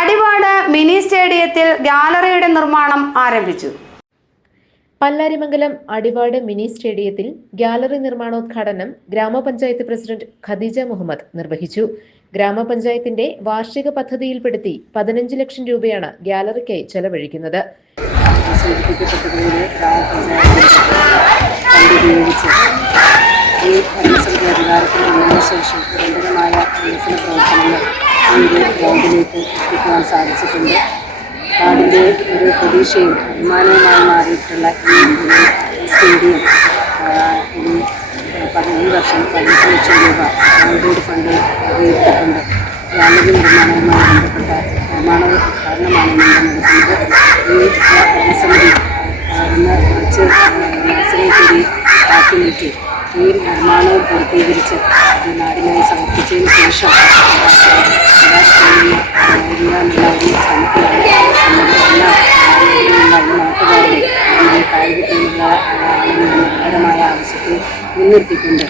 Adivad mini സ്റ്റേഡിയത്തിൽ ഗാലറിയുടെ നിർമ്മാണം ആരംഭിച്ചു. പല്ലാരിമംഗലം അടിവാട് മിനി സ്റ്റേഡിയത്തിൽ ഗാലറി നിർമ്മാണോദ്ഘാടനം ഗ്രാമപഞ്ചായത്ത് പ്രസിഡന്റ് ഖദീജ മുഹമ്മദ് നിർവഹിച്ചു. ഗ്രാമപഞ്ചായത്തിന്റെ വാർഷിക പദ്ധതിയിൽപ്പെടുത്തി പതിനഞ്ച് ലക്ഷം രൂപയാണ് ഗാലറിക്കായി ചെലവഴിക്കുന്നത്. ഈ ഭരണസമിതി അധികാരത്തിൽ വന്നതിനു ശേഷം നിരന്തരമായ വികസന പ്രവർത്തനങ്ങൾ ഈ ഒരു ഗ്രൗണ്ടിലേക്ക് എത്തിക്കുവാൻ സാധിച്ചിട്ടുണ്ട്. നാടിന്റെ ഒരു പ്രതീക്ഷയും അഭിമാനവുമായി മാറിയിട്ടുള്ള ഈ ഒരു സ്റ്റേഡിയം ഇനി പതിനഞ്ച് വർഷം പതിനെട്ട് ലക്ഷം രൂപ ഗവൺമെന്റ് ഫണ്ട് ഉപയോഗിച്ചിട്ടുണ്ട്. ഗ്രാമീണ നിർമ്മാണവുമായി ബന്ധപ്പെട്ട നിർമ്മാണ ഉദ്ഘാടനമാണ് ഇന്ന് നടക്കുന്നത്. ഈ ഭരണസമിതി ഇന്ന് കുറച്ച് മാസങ്ങൾക്കൂടി കാത്തു നിൽക്കി. ഈ നിർമ്മാണവും പൂർത്തീകരിച്ച് നാടിനായി സമർപ്പിച്ചതിന് ശേഷം നമ്മുടെ കായികത്തിനുള്ള ആവശ്യത്തിൽ ആവശ്യത്തെ മുൻനിർത്തിക്കൊണ്ട്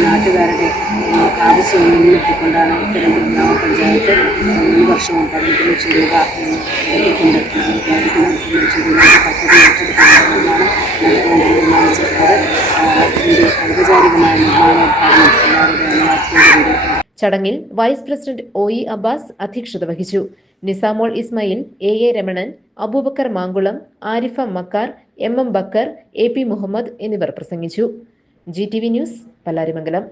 നാട്ടുകാരുടെ ആവശ്യം മുൻനിർത്തിക്കൊണ്ടാണ് ഇത്തരം ഗ്രാമപഞ്ചായത്ത് ഈ വർഷവും പതിനെട്ട് ലക്ഷം രൂപ നൽകിക്കൊണ്ട് പതിനെട്ട് ലക്ഷം രൂപ പദ്ധതി ഏറ്റെടുക്കുന്നതാണ് ചടങ്ങിൽ vice president O E Abbas അധ്യക്ഷത വഹിച്ചു. Nisamol Ismail A. A. Ramanan Aboobacker Mankulam Arifa Makkar M. M Bakkar A. P. Muhammad എന്നിവർ പ്രസംഗിച്ചു. G T V news Pallarimangalam.